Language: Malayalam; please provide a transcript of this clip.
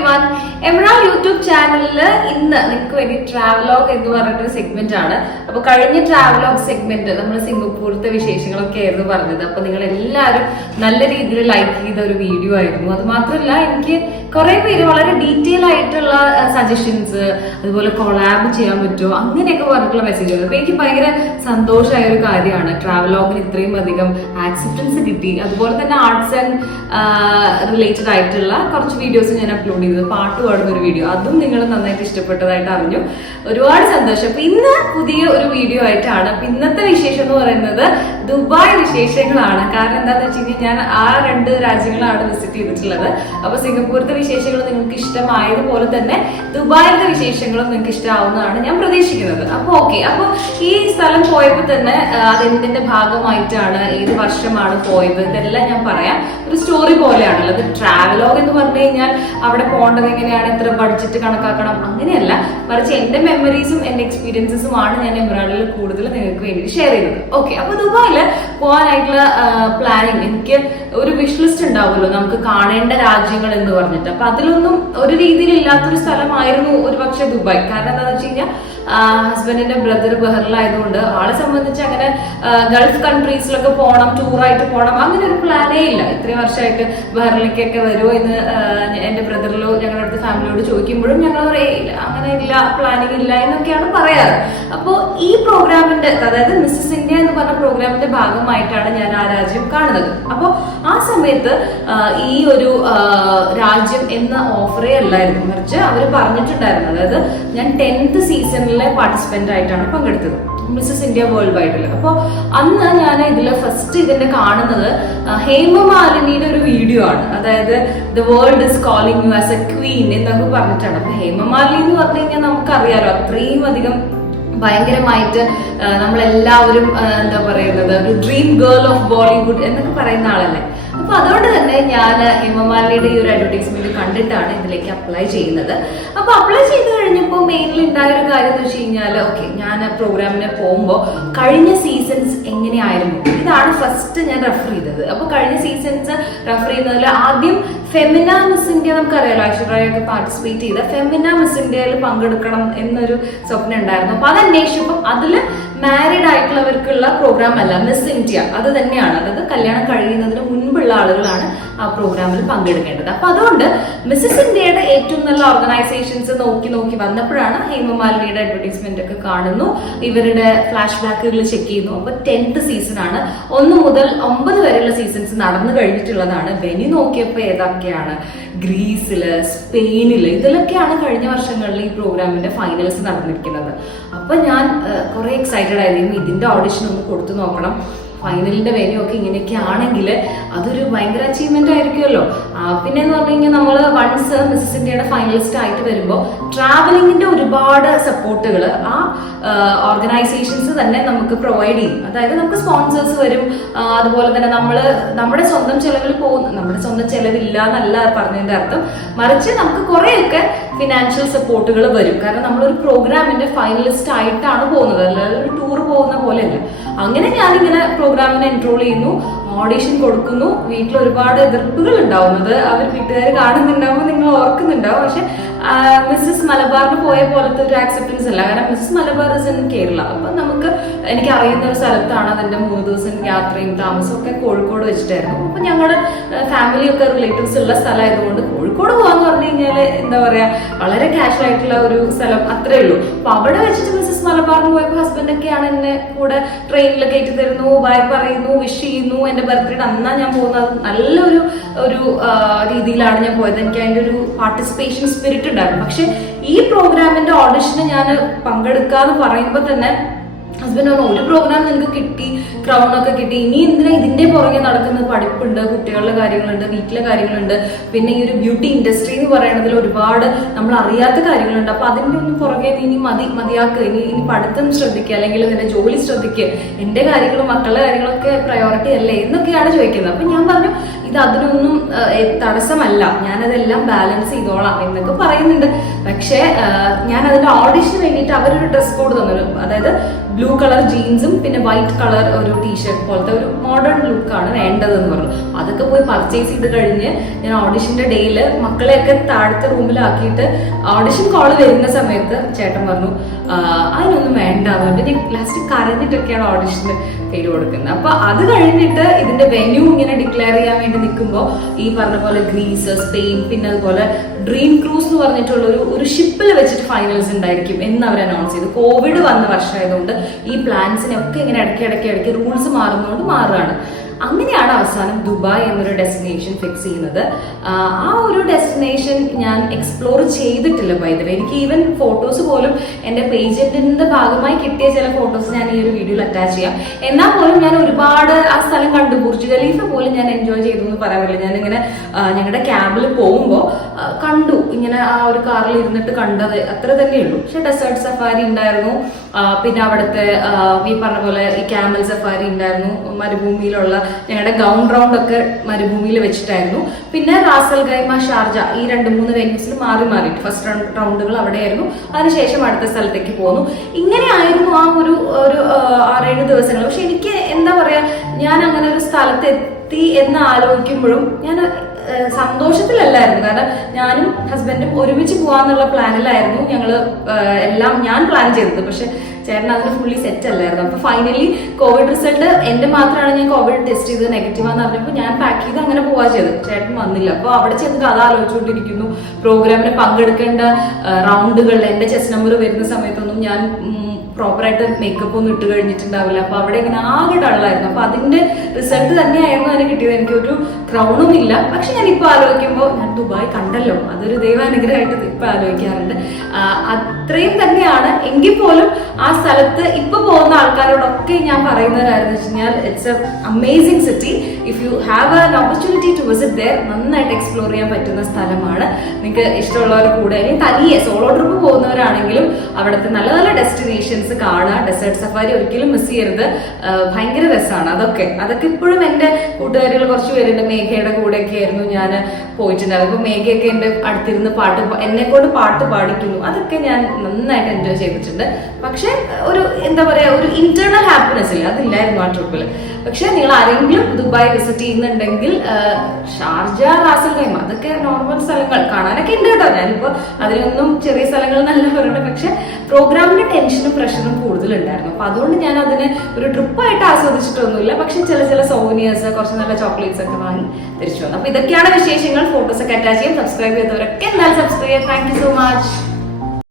എവരിവൺ, എമറാൾഡ് യൂട്യൂബ് ചാനലിൽ ഇന്ന് നിങ്ങൾക്ക് വേണ്ടി ട്രാവലോഗ് എന്ന് പറഞ്ഞിട്ടൊരു സെഗ്മെന്റ് ആണ്. അപ്പൊ കഴിഞ്ഞ ട്രാവലോഗ് സെഗ്മെന്റ് നമ്മൾ സിംഗപ്പൂരത്തെ വിശേഷങ്ങളൊക്കെ ആയിരുന്നു പറഞ്ഞത്. അപ്പൊ നിങ്ങൾ എല്ലാവരും നല്ല രീതിയിൽ ലൈക്ക് ചെയ്ത ഒരു വീഡിയോ ആയിരുന്നു. അത് മാത്രമല്ല, എനിക്ക് കുറെ പേര് വളരെ ഡീറ്റെയിൽ ആയിട്ടുള്ള സജഷൻസ്, അതുപോലെ കൊളാബ് ചെയ്യാൻ പറ്റുമോ അങ്ങനെയൊക്കെ പറഞ്ഞിട്ടുള്ള മെസ്സേജുകൾ. അപ്പൊ എനിക്ക് ഭയങ്കര സന്തോഷമായ ഒരു കാര്യമാണ്. ട്രാവലോഗിന് ഇത്രയും അധികം ആക്സെപ്റ്റൻസ് കിട്ടി. അതുപോലെ തന്നെ ആർട്സ് ആൻഡ് റിലേറ്റഡ് ആയിട്ടുള്ള കുറച്ച് വീഡിയോസ് ഞാൻ അപ്ലോഡ് ചെയ്തത്, പാട്ട് പാടുന്ന ഒരു വീഡിയോ, അതും നിങ്ങൾ നന്നായിട്ട് ഇഷ്ടപ്പെട്ടതായിട്ട് അറിഞ്ഞു. ഒരുപാട് സന്തോഷം. അപ്പൊ ഇന്ന് പുതിയ ഒരു വീഡിയോ ആയിട്ടാണ്. അപ്പൊ ഇന്നത്തെ വിശേഷം എന്ന് പറയുന്നത് ദുബായ് വിശേഷങ്ങളാണ്. കാരണം എന്താണെന്ന് വെച്ച് കഴിഞ്ഞാൽ ഞാൻ ആ 2 രാജ്യങ്ങളാണ് വിസിറ്റ് ചെയ്തിട്ടുള്ളത്. അപ്പൊ സിംഗപ്പൂരത്തെ വിശേഷങ്ങൾ നിങ്ങൾക്ക് ഇഷ്ടമായതുപോലെ തന്നെ ദുബായിലെ വിശേഷങ്ങളും നിങ്ങൾക്ക് ഇഷ്ടമാവുന്നതാണ് ഞാൻ പ്രതീക്ഷിക്കുന്നത്. അപ്പൊ ഓക്കെ, അപ്പൊ ഈ സ്ഥലം പോയപ്പോൾ തന്നെ അതെന്തിന്റെ ഭാഗമായിട്ടാണ്, ഏത് വർഷമാണ് പോയത്, ഇതെല്ലാം ഞാൻ പറയാം. ഒരു സ്റ്റോറി പോലെയാണല്ലോ. അത് ട്രാവലോഗ് എന്ന് പറഞ്ഞു കഴിഞ്ഞാൽ അവിടെ പോകേണ്ടത് എങ്ങനെയാണ്, എത്ര ബഡ്ജറ്റ് കണക്കാക്കണം, അങ്ങനെയല്ല. മറിച്ച് എന്റെ മെമ്മറീസും എന്റെ എക്സ്പീരിയൻസസും ആണ് ഞാൻ എമറാൾഡിൽ കൂടുതൽ നിങ്ങൾക്ക് വേണ്ടി ഷെയർ ചെയ്തത്. ഓക്കെ, അപ്പൊ ദുബായില് പോകാനായിട്ടുള്ള പ്ലാനിങ്, എനിക്ക് ഒരു വിഷ് ലിസ്റ്റ് ഉണ്ടാവുമല്ലോ നമുക്ക് കാണേണ്ട രാജ്യങ്ങൾ എന്ന് പറഞ്ഞിട്ട്. അപ്പൊ അതിലൊന്നും ഒരു രീതിയിൽ ഇല്ലാത്തൊരു സ്ഥലമായിരുന്നു ഒരു പക്ഷെ ദുബായ്. കാരണം എന്താണെന്ന് വെച്ച് കഴിഞ്ഞാൽ ഹസ്ബൻഡിന്റെ ബ്രദർ ബഹറിലായതുകൊണ്ട് ആളെ സംബന്ധിച്ച് അങ്ങനെ ഗൾഫ് കൺട്രീസിലൊക്കെ പോകണം, ടൂറായിട്ട് പോകണം, അങ്ങനെ ഒരു പ്ലാനേ ഇല്ല. ഇത്രയും വർഷമായിട്ട് ബഹറിലേക്കൊക്കെ വരുമോ എന്ന് എന്റെ ബ്രദറിലോ ഞങ്ങളുടെ അടുത്ത് ഫാമിലിയോട് ചോദിക്കുമ്പോഴും ഞങ്ങൾ പറയില്ല, അങ്ങനെ ഇല്ല, പ്ലാനിങ് ഇല്ല എന്നൊക്കെയാണ് പറയാറ്. അപ്പോൾ ഈ പ്രോഗ്രാമിന്റെ, അതായത് മിസ്സസ് ഇന്ത്യ എന്ന് പറഞ്ഞ പ്രോഗ്രാമിന്റെ ഭാഗമായിട്ടാണ് ഞാൻ ആ രാജ്യം കാണുന്നത്. അപ്പോൾ ആ സമയത്ത് ഈ ഒരു രാജ്യം എന്ന ഓഫറേ അല്ലായിരുന്നു, മറിച്ച് അവർ പറഞ്ഞിട്ടുണ്ടായിരുന്നു. അതായത് ഞാൻ 10th സീസണിലെ പാർട്ടിസിപ്പന്റ് ആയിട്ടാണ് പങ്കെടുത്തത് മിസ്സസ് ഇന്ത്യ വേൾഡ് വൈഡിൽ. അപ്പോൾ അന്ന് ഞാൻ ഇതില് ഫസ്റ്റ് ഇതിന്റെ കാണുന്നത് ഹേമമാലിനിയുടെ ഒരു വീഡിയോ ആണ്. അതായത് the world is calling U as A Queen എന്നൊക്കെ പറഞ്ഞിട്ടാണ്. അപ്പൊ ഹേമമാലിനി എന്ന് പറഞ്ഞു കഴിഞ്ഞാൽ നമുക്കറിയാലോ, അത്രയും അധികം ഭയങ്കരമായിട്ട് നമ്മളെല്ലാവരും എന്താ പറയുന്നത്, ഒരു ഡ്രീം ഗേൾ ഓഫ് ബോളിവുഡ് എന്നൊക്കെ പറയുന്ന ആളല്ലേ. അപ്പൊ അതുകൊണ്ട് തന്നെ ഞാൻ ഹേമമാലിനിയുടെ ഈ ഒരു അഡ്വർടൈസ്മെന്റ് കണ്ടിട്ടാണ് ഇതിലേക്ക് അപ്ലൈ ചെയ്യുന്നത്. അപ്പൊ അപ്ലൈ ചെയ്ത് കഴിഞ്ഞപ്പോൾ മെയിൻലി ഉണ്ടായ ഒരു കാര്യം എന്ന് വെച്ച് കഴിഞ്ഞാൽ, ഓക്കെ, ഞാൻ പ്രോഗ്രാമിന് പോകുമ്പോൾ കഴിഞ്ഞ സീസൺസ് എങ്ങനെയായിരുന്നു, ഇതാണ് ഫസ്റ്റ് ഞാൻ റെഫർ ചെയ്തത്. അപ്പൊ കഴിഞ്ഞ സീസൺസ് റെഫർ ചെയ്യുന്നതിൽ ആദ്യം ഫെമിന മിസ് ഇന്ത്യ, നമുക്കറിയാലോ ഐശ്വര്യയൊക്കെ പാർട്ടിസിപ്പേറ്റ് ചെയ്ത ഫെമിന മിസ് ഇന്ത്യയിൽ പങ്കെടുക്കണം എന്നൊരു സ്വപ്നം ഉണ്ടായിരുന്നു. അപ്പൊ അത് അന്വേഷിച്ചപ്പോൾ അതില് മാരീഡ് ആയിട്ടുള്ളവർക്കുള്ള പ്രോഗ്രാം അല്ല, മിസ് ഇന്ത്യ അത് തന്നെയാണ്. അതായത് കല്യാണം കഴിയുന്നതിന് മുൻപുള്ള ആളുകളാണ് ആ പ്രോഗ്രാമിൽ പങ്കെടുക്കേണ്ടത്. അപ്പൊ അതുകൊണ്ട് മിസ്സസ് ഇന്ത്യയുടെ ഏറ്റവും നല്ല ഓർഗനൈസേഷൻസ് നോക്കി വന്നപ്പോഴാണ് ഹേമമാലിനിയുടെ അഡ്വർടൈസ്മെന്റ് ഒക്കെ കാണുന്നു, ഇവരുടെ ഫ്ലാഷ് ബാക്കുകൾ ചെക്ക് ചെയ്യുന്നു. അപ്പൊ 10th സീസൺ ആണ്. 1 മുതൽ 9 വരെയുള്ള സീസൺസ് നടന്നു കഴിഞ്ഞിട്ടുള്ളതാണ്. വെന്യൂ നോക്കിയപ്പോൾ ഏതൊക്കെയാണ്, ഗ്രീസില്, സ്പെയിനില്, ഇതിലൊക്കെയാണ് കഴിഞ്ഞ വർഷങ്ങളിൽ ഈ പ്രോഗ്രാമിന്റെ ഫൈനൽസ് നടന്നിരിക്കുന്നത്. അപ്പൊ ഞാൻ കുറെ എക്സൈറ്റഡ് ആയിരുന്നു, ഇതിന്റെ ഓഡിഷൻ ഒന്ന് കൊടുത്തു നോക്കണം, ഫൈനലിന്റെ വെന്യൂ ഒക്കെ ഇങ്ങനെയൊക്കെ ആണെങ്കിൽ അതൊരു ഭയങ്കര അച്ചീവ്മെന്റ് ആയിരിക്കുമല്ലോ. പിന്നെ എന്ന് പറഞ്ഞു കഴിഞ്ഞാൽ നമ്മൾ വൺസ് മിസ്സസ് ഇന്ത്യയുടെ ഫൈനലിസ്റ്റ് ആയിട്ട് വരുമ്പോൾ ട്രാവലിംഗിന്റെ ഒരുപാട് സപ്പോർട്ടുകൾ ആ ഓർഗനൈസേഷൻസ് തന്നെ നമുക്ക് പ്രൊവൈഡ് ചെയ്യും. അതായത് നമുക്ക് സ്പോൺസേഴ്സ് വരും, അതുപോലെ തന്നെ നമ്മുടെ സ്വന്തം ചെലവിൽ പോകുന്ന, നമ്മുടെ സ്വന്തം ചെലവില്ല എന്നല്ല പറഞ്ഞതിന്റെ അർത്ഥം, മറിച്ച് നമുക്ക് കുറെയൊക്കെ ഫിനാൻഷ്യൽ സപ്പോർട്ടുകൾ വരും. കാരണം നമ്മളൊരു പ്രോഗ്രാമിന്റെ ഫൈനലിസ്റ്റ് ആയിട്ടാണ് പോകുന്നത്, അല്ലാതെ ഒരു ടൂർ പോകുന്ന പോലെയല്ല. അങ്ങനെ ഞാനിങ്ങനെ പ്രോഗ്രാമിന് എൻറോൾ ചെയ്യുന്നു, ഓഡിഷൻ കൊടുക്കുന്നു. വീട്ടിൽ ഒരുപാട് എതിർപ്പുകൾ ഉണ്ടാവുന്നത് അവർ വീട്ടുകാർ കാണുന്നുണ്ടാവുമ്പോൾ നിങ്ങൾ ഓർക്കുന്നുണ്ടാവും. പക്ഷെ മിസ്സസ് മലബാറിന് പോയ പോലത്തെ ഒരു ആക്സെപ്റ്റൻസ് അല്ല. കാരണം Mrs Malabar is in Kerala. അപ്പൊ എനിക്ക് അറിയുന്ന ഒരു സ്ഥലത്താണ്. അതിന്റെ 3 ദിവസം യാത്രയും താമസവും ഒക്കെ കോഴിക്കോട് വെച്ചിട്ടായിരുന്നു. അപ്പൊ ഞങ്ങളുടെ ഫാമിലിയൊക്കെ റിലേറ്റീവ്സ് ഉള്ള സ്ഥലമായതുകൊണ്ട് കോഴിക്കോട് പോകാന്ന് പറഞ്ഞു കഴിഞ്ഞാല് എന്താ പറയാ, വളരെ കാഷ്വൽ ആയിട്ടുള്ള ഒരു സ്ഥലം, അത്രേ ഉള്ളൂ. അപ്പൊ അവിടെ വെച്ചിട്ട് മിസ്സസ് മലബാറിന് പോയപ്പോൾ ഹസ്ബൻഡൊക്കെയാണ് എന്നെ കൂടെ ട്രെയിനിൽ കയറ്റി തരുന്നു, ബൈ പറയുന്നു, വിഷ് ചെയ്യുന്നു. എന്റെ ബർത്ത്ഡേ അന്നാ ഞാൻ പോകുന്നത്. നല്ലൊരു രീതിയിലാണ് ഞാൻ പോയത്. എനിക്ക് അതിന്റെ ഒരു പാർട്ടിസിപ്പേഷൻ സ്പിരിറ്റ് ഉണ്ടായിരുന്നു. പക്ഷെ ഈ പ്രോഗ്രാമിന്റെ ഓഡിഷന് ഞാൻ പങ്കെടുക്കാന്ന് പറയുമ്പോൾ തന്നെ ഹസ്ബൻഡ് പറഞ്ഞു, ഒരു പ്രോഗ്രാം നിങ്ങൾക്ക് കിട്ടി, ക്രൗൺ ഒക്കെ കിട്ടി, ഇനി എന്തിനാ ഇതിന്റെ പുറകെ നടക്കുന്നത്, പഠിപ്പുണ്ട്, കുട്ടികളുടെ കാര്യങ്ങളുണ്ട്, വീട്ടിലെ കാര്യങ്ങളുണ്ട്, പിന്നെ ഈ ഒരു ബ്യൂട്ടി ഇൻഡസ്ട്രി എന്ന് പറയുന്നതിൽ ഒരുപാട് നമ്മൾ അറിയാത്ത കാര്യങ്ങളുണ്ട്. അപ്പൊ അതിന്റെ ഒന്നും പുറകെ ഇനി മതിയാക്കുക, ഇനി പഠിത്തം ശ്രദ്ധിക്കുക, അല്ലെങ്കിൽ നിന്റെ ജോലി ശ്രദ്ധിക്കുക, എന്റെ കാര്യങ്ങളും മക്കളുടെ കാര്യങ്ങളൊക്കെ പ്രയോറിറ്റി അല്ലേ എന്നൊക്കെയാണ് ചോദിക്കുന്നത്. അപ്പൊ ഞാൻ പറഞ്ഞു, ഇത് അതിനൊന്നും തടസ്സമല്ല, ഞാനതെല്ലാം ബാലൻസ് ചെയ്തോളാം എന്നൊക്കെ പറയുന്നുണ്ട്. പക്ഷെ ഞാൻ അതിന്റെ ഓഡിഷന് വേണ്ടിയിട്ട് അവരൊരു ഡ്രസ് കോഡ് തന്നു. അതായത് ബ്ലൂ കളർ ജീൻസും പിന്നെ വൈറ്റ് കളർ ഒരു ടീഷർട്ട് പോലത്തെ ഒരു മോഡേൺ ലുക്കാണ് വേണ്ടതെന്ന് പറഞ്ഞു. അതൊക്കെ പോയി പർച്ചേസ് ചെയ്ത് കഴിഞ്ഞ് ഞാൻ ഓഡിഷന്റെ ഡേയിൽ മക്കളെയൊക്കെ താഴത്തെ റൂമിലാക്കിയിട്ട് ഓഡിഷൻ കോള് വരുന്ന സമയത്ത് ചേട്ടൻ പറഞ്ഞു അതിനൊന്നും വേണ്ട അതുകൊണ്ട് ഞാൻ ലാസ്റ്റ് കരഞ്ഞിട്ടൊക്കെയാണ് ഓഡിഷന് പേര് കൊടുക്കുന്നത്. അപ്പൊ അത് കഴിഞ്ഞിട്ട് ഇതിന്റെ വെന്യൂ ഇങ്ങനെ ഡിക്ലെയർ ചെയ്യാൻ വേണ്ടി നിൽക്കുമ്പോൾ ഈ പറഞ്ഞ പോലെ ഗ്രീസ്, സ്പെയിൻ, പിന്നെ അതുപോലെ ഡ്രീം ക്രൂസ് എന്ന് പറഞ്ഞിട്ടുള്ള ഒരു ഷിപ്പിൽ വെച്ചിട്ട് ഫൈനൽസ് ഉണ്ടായിരിക്കും എന്ന് അവർ അനൗൺസ് ചെയ്തു. കോവിഡ് വന്ന വർഷമായതുകൊണ്ട് ഈ പ്ലാൻസിനൊക്കെ ഇങ്ങനെ ഇടയ്ക്ക് റൂൾസ് മാറുന്നതുകൊണ്ട് മാറുകയാണ്. അങ്ങനെയാണ് അവസാനം ദുബായ് എന്നൊരു ഡെസ്റ്റിനേഷൻ ഫിക്സ് ചെയ്യുന്നത്. ആ ഒരു ഡെസ്റ്റിനേഷൻ ഞാൻ എക്സ്പ്ലോർ ചെയ്തിട്ടില്ല ബൈ ദ വേ. എനിക്ക് ഈവൻ ഫോട്ടോസ് പോലും എൻ്റെ പേജിന്റെ ഭാഗമായി കിട്ടിയ ചില ഫോട്ടോസ് ഞാൻ ഈ ഒരു വീഡിയോയിൽ അറ്റാച്ച് ചെയ്യാം. എന്നാൽ പോലും ഞാൻ ഒരുപാട് ആ സ്ഥലം കണ്ടു. ബുർജ് ഖലീഫ പോലും ഞാൻ എൻജോയ് ചെയ്തു എന്ന് പറയാൻ പറ്റില്ല. ഞാനിങ്ങനെ ഞങ്ങളുടെ ക്യാബിൽ പോകുമ്പോൾ കണ്ടു, ഇങ്ങനെ ആ ഒരു കാറിൽ ഇരുന്നിട്ട് കണ്ടത് അത്ര തന്നെയുള്ളൂ. പക്ഷെ ഡെസേർട്ട് സഫാരി ഉണ്ടായിരുന്നു, പിന്നെ അവിടുത്തെ ഈ പറഞ്ഞ പോലെ ഈ ക്യാമൽ സഫാരി ഉണ്ടായിരുന്നു, മരുഭൂമിയിലുള്ള ഞങ്ങളുടെ ഗ്രൗണ്ട് റൗണ്ട് ഒക്കെ മരുഭൂമിയിൽ വെച്ചിട്ടായിരുന്നു. പിന്നെ റാസൽ ഖൈമ, ഷാർജ ഈ 2-3 വെന്യൂസിൽ മാറിയിട്ട് ഫസ്റ്റ് റൗണ്ടുകൾ അവിടെയായിരുന്നു. അതിനുശേഷം അടുത്ത സ്ഥലത്തേക്ക് പോന്നു. ഇങ്ങനെയായിരുന്നു ആ ഒരു 6-7 ദിവസങ്ങൾ. പക്ഷെ എനിക്ക് എന്താ പറയാ, ഞാൻ അങ്ങനെ ഒരു സ്ഥലത്തെത്തി എന്ന് ആലോചിക്കുമ്പോഴും ഞാൻ സന്തോഷത്തിലല്ലായിരുന്നു. കാരണം ഞാനും ഹസ്ബൻഡും ഒരുമിച്ച് പോവാന്നുള്ള പ്ലാനിലായിരുന്നു ഞങ്ങൾ എല്ലാം ഞാൻ പ്ലാൻ ചെയ്തത്. പക്ഷെ ചേട്ടൻ അതിന് ഫുള്ളി സെറ്റ് അല്ലായിരുന്നു. അപ്പൊ ഫൈനലി കോവിഡ് റിസൾട്ട് എന്റെ മാത്രമാണ് ഞാൻ കോവിഡ് ടെസ്റ്റ് ചെയ്ത് നെഗറ്റീവാന്ന് പറഞ്ഞപ്പോൾ ഞാൻ പാക്ക് ചെയ്ത് അങ്ങനെ പോവാ ചെയ്തത്. ചേട്ടൻ വന്നില്ല. അപ്പൊ അവിടെ ചെന്നിട്ട് അത് ആലോചിച്ചുകൊണ്ടിരിക്കുന്നു. പ്രോഗ്രാമിന് പങ്കെടുക്കേണ്ട റൗണ്ടുകളിൽ എന്റെ ചെസ്റ്റ് നമ്പർ വരുന്ന സമയത്തൊന്നും ഞാൻ പ്രോപ്പറായിട്ട് മേക്കപ്പ് ഒന്നും ഇട്ട് കഴിഞ്ഞിട്ടുണ്ടാവില്ല. അപ്പൊ അവിടെ ഇങ്ങനെ ആകെ ഡള്ളായിരുന്നു. അപ്പൊ അതിന്റെ റിസൾട്ട് തന്നെയായിരുന്നു അതിന് കിട്ടിയത്. എനിക്കൊരു ക്രൗണും ഇല്ല. പക്ഷെ ഞാൻ ഇപ്പൊ ആലോചിക്കുമ്പോൾ ഞാൻ ദുബായ് കണ്ടല്ലോ, അതൊരു ദൈവാനുഗ്രഹമായിട്ട് ഇപ്പൊ ആലോചിക്കാറുണ്ട്. അത്രയും തന്നെയാണ്. എങ്കിൽ പോലും ആ സ്ഥലത്ത് ഇപ്പൊ പോകുന്ന ആൾക്കാരോടൊക്കെ ഞാൻ പറയുന്ന കാര്യം എന്ന് വെച്ച് കഴിഞ്ഞാൽ it's a amazing city. If you have an opportunity to visit there, നന്നായിട്ട് എക്സ്പ്ലോർ ചെയ്യാൻ പറ്റുന്ന സ്ഥലമാണ്. നിങ്ങൾക്ക് ഇഷ്ടമുള്ളവർ കൂടെ അല്ലെങ്കിൽ തനിയെ സോളോ ട്രിപ്പ് പോകുന്നവരാണെങ്കിലും അവിടുത്തെ നല്ല നല്ല ഡെസ്റ്റിനേഷൻസ് കാണുക. ഡെസേർട്ട് സഫാരി ഒരിക്കലും മിസ് ചെയ്യരുത്. ഭയങ്കര രസമാണ്. അതൊക്കെ ഇപ്പോഴും എൻ്റെ കൂട്ടുകാരികൾ കുറച്ച് പേരുണ്ട്. മേഘയുടെ കൂടെയൊക്കെ ആയിരുന്നു ഞാൻ പോയിട്ടുണ്ടായിരുന്നു. അപ്പൊ മേഘയൊക്കെ എൻ്റെ അടുത്തിരുന്ന് എന്നെ കൊണ്ട് പാട്ട് പാടിക്കുന്നു. അതൊക്കെ ഞാൻ നന്നായിട്ട് എൻജോയ് ചെയ്തിട്ടുണ്ട്. പക്ഷെ ഒരു എന്താ പറയാ, ഒരു ഇന്റേണൽ ഹാപ്പിനെസ് ഇല്ല, അതില്ലായിരുന്നു ആ ട്രിപ്പിൽ. പക്ഷെ നിങ്ങൾ ആരെങ്കിലും ദുബായ് വിസിറ്റ് ചെയ്യുന്നുണ്ടെങ്കിൽ ഷാർജ, റാസൽ ഖൈമ അതൊക്കെ നോർമൽ സ്ഥലങ്ങൾ കാണാനൊക്കെ ഉണ്ട് കേട്ടോ. ഞാനിപ്പോ അതിനൊന്നും ചെറിയ സ്ഥലങ്ങൾ നല്ല പറയുന്നത്. പക്ഷെ പ്രോഗ്രാമിന്റെ ടെൻഷനും പ്രഷറും കൂടുതലുണ്ടായിരുന്നു. അപ്പൊ അതുകൊണ്ട് ഞാൻ അതിനെ ഒരു ട്രിപ്പായിട്ട് ആസ്വദിച്ചിട്ടൊന്നുമില്ല. പക്ഷെ ചില സോവനിയേഴ്സ്, കുറച്ച് നല്ല ചോക്ലേറ്റ്സ് ഒക്കെ വാങ്ങി തിരിച്ചു വന്നു. അപ്പൊ ഇതൊക്കെയാണ് വിശേഷങ്ങൾ. ഫോട്ടോസ് ഒക്കെ അറ്റാച്ച് ചെയ്യും. സബ്സ്ക്രൈബ് ചെയ്തവരൊക്കെ എന്നാൽ സബ്സ്ക്രൈബ് ചെയ്യാം. Thank you so much.